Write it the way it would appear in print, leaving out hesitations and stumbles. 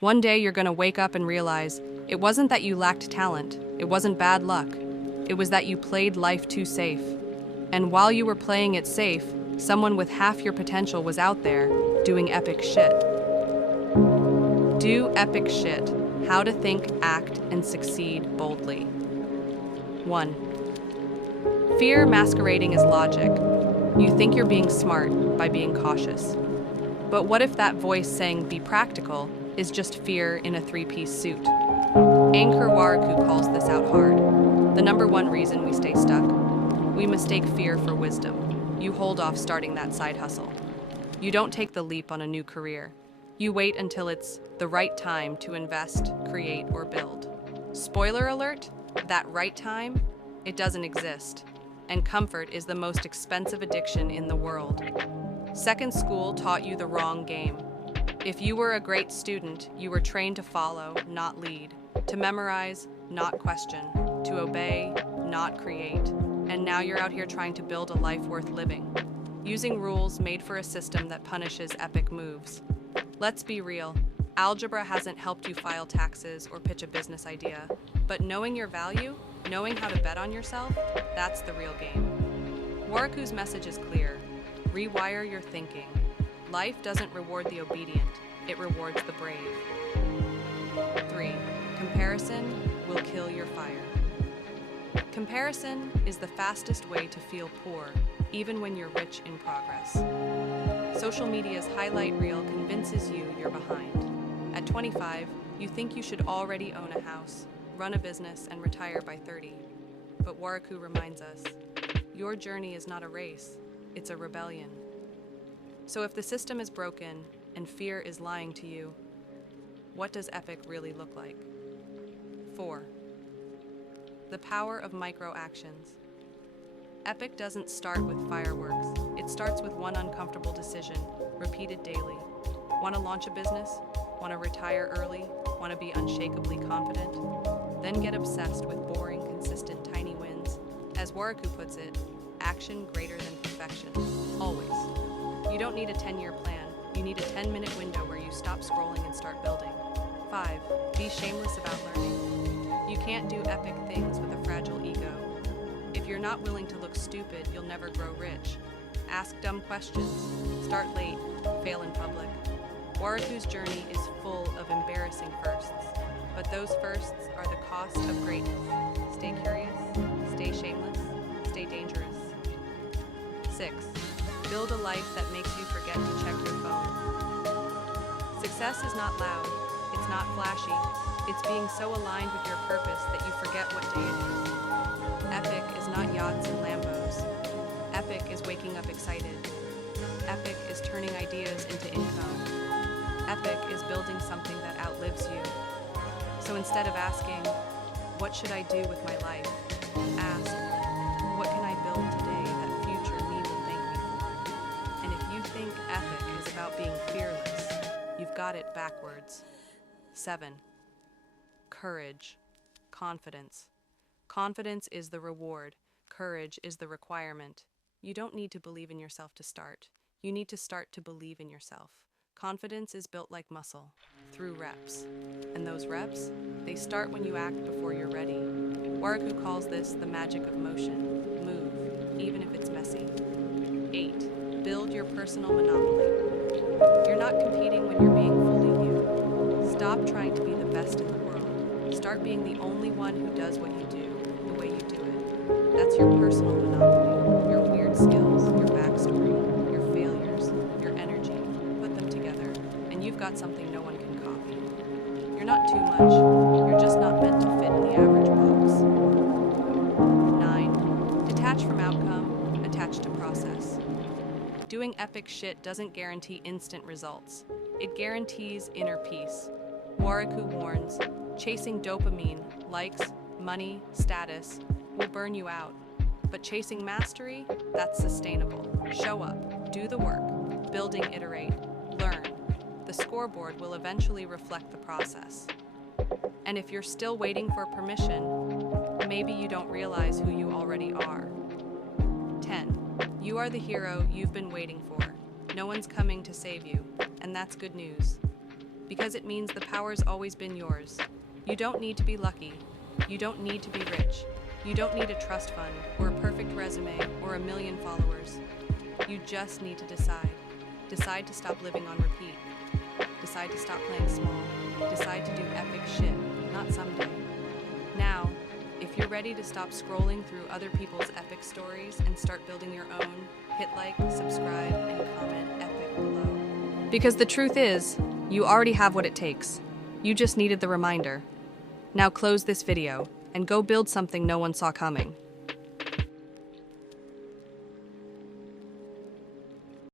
One day you're gonna wake up and realize it wasn't that you lacked talent, it wasn't bad luck. It was that you played life too safe. And while you were playing it safe, someone with half your potential was out there doing epic shit. Do epic shit. How to think, act, and succeed boldly. 1. Fear masquerading as logic. You think you're being smart by being cautious. But what if that voice saying be practical is just fear in a three-piece suit? Ankur Warikoo calls this out hard. The number one reason we stay stuck? We mistake fear for wisdom. You hold off starting that side hustle. You don't take the leap on a new career. You wait until it's the right time to invest, create, or build. Spoiler alert, that right time, it doesn't exist. And comfort is the most expensive addiction in the world. Second school taught you the wrong game. If you were a great student, you were trained to follow, not lead, to memorize, not question, to obey, not create. And now you're out here trying to build a life worth living, using rules made for a system that punishes epic moves. Let's be real, algebra hasn't helped you file taxes or pitch a business idea, but knowing your value, knowing how to bet on yourself, that's the real game. Warikoo's message is clear. Rewire your thinking. Life doesn't reward the obedient, it rewards the brave. 3. Comparison will kill your fire. Comparison is the fastest way to feel poor, even when you're rich in progress. Social media's highlight reel convinces you you're behind. At 25, you think you should already own a house, run a business, and retire by 30. But Warikoo reminds us, your journey is not a race, it's a rebellion. So if the system is broken and fear is lying to you, what does epic really look like? 4. The power of micro actions. Epic doesn't start with fireworks. It starts with one uncomfortable decision, repeated daily. Want to launch a business? Want to retire early? Want to be unshakably confident? Then get obsessed with boring, consistent, tiny wins. As Warikoo puts it, action greater than perfection. Always. You don't need a 10-year plan. You need a 10-minute window where you stop scrolling and start building. 5. Be shameless about learning. You can't do epic things with a fragile ego. If you're not willing to look stupid, you'll never grow rich. Ask dumb questions. Start late. Fail in public. Warikoo's journey is full of embarrassing firsts. But those firsts are the cost of greatness. Stay curious. Stay shameless. Stay dangerous. 6. Build a life that makes you forget to check your phone. Success is not loud. It's not flashy. It's being so aligned with your purpose that you forget what day it is. Epic is not yachts and Lambos. Epic is waking up excited. Epic is turning ideas into income. Epic is building something that outlives you. So instead of asking, what should I do with my life? Ask, what can I build today that future me will thank me for? And if you think epic is about being fearless, you've got it backwards. 7. Courage. Confidence. Confidence is the reward. Courage is the requirement. You don't need to believe in yourself to start. You need to start to believe in yourself. Confidence is built like muscle, through reps. And those reps, they start when you act before you're ready. Warikoo calls this the magic of motion. Move, even if it's messy. 8. Build your personal monopoly. You're not competing when you're being fully you. Stop trying to be the best in the world. Start being the only one who does what you do, the way you do it. That's your personal monopoly. Your weird skills, your backstory, your failures, your energy. Put them together, and you've got something no one can copy. You're not too much. You're just not meant to fit in the average box. 9. Detach from outcome, attach to process. Doing epic shit doesn't guarantee instant results. It guarantees inner peace. Warikoo warns, chasing dopamine, likes, money, status, will burn you out. But chasing mastery, that's sustainable. Show up, do the work, building iterate, learn. The scoreboard will eventually reflect the process. And if you're still waiting for permission, maybe you don't realize who you already are. 10. You are the hero you've been waiting for. No one's coming to save you, and that's good news. because it means the power's always been yours. You don't need to be lucky. You don't need to be rich. You don't need a trust fund or a perfect resume or a million followers. You just need to decide. Decide to stop living on repeat. Decide to stop playing small. Decide to do epic shit, not someday. Now, if you're ready to stop scrolling through other people's epic stories and start building your own, hit like, subscribe, and comment epic below. Because the truth is, you already have what it takes. You just needed the reminder. Now close this video and go build something no one saw coming.